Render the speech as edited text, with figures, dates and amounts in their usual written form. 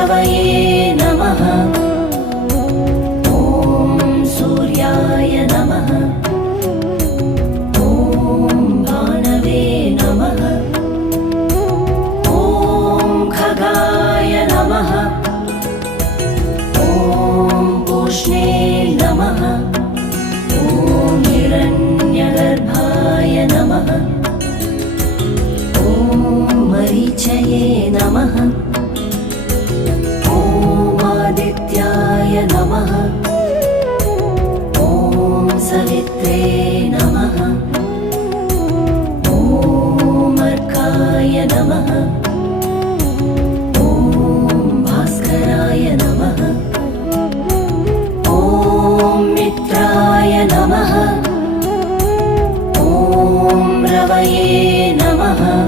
कवये नमः। ॐ सूर्याय नमः। ॐ भानवे नमः। ॐ खगाय नमः। ॐ पूष्णे नमः। ॐ हिरण्यगर्भाय नमः। ॐ मरीचये नमः। ॐ आदित्याय नमः। ॐ सवित्रे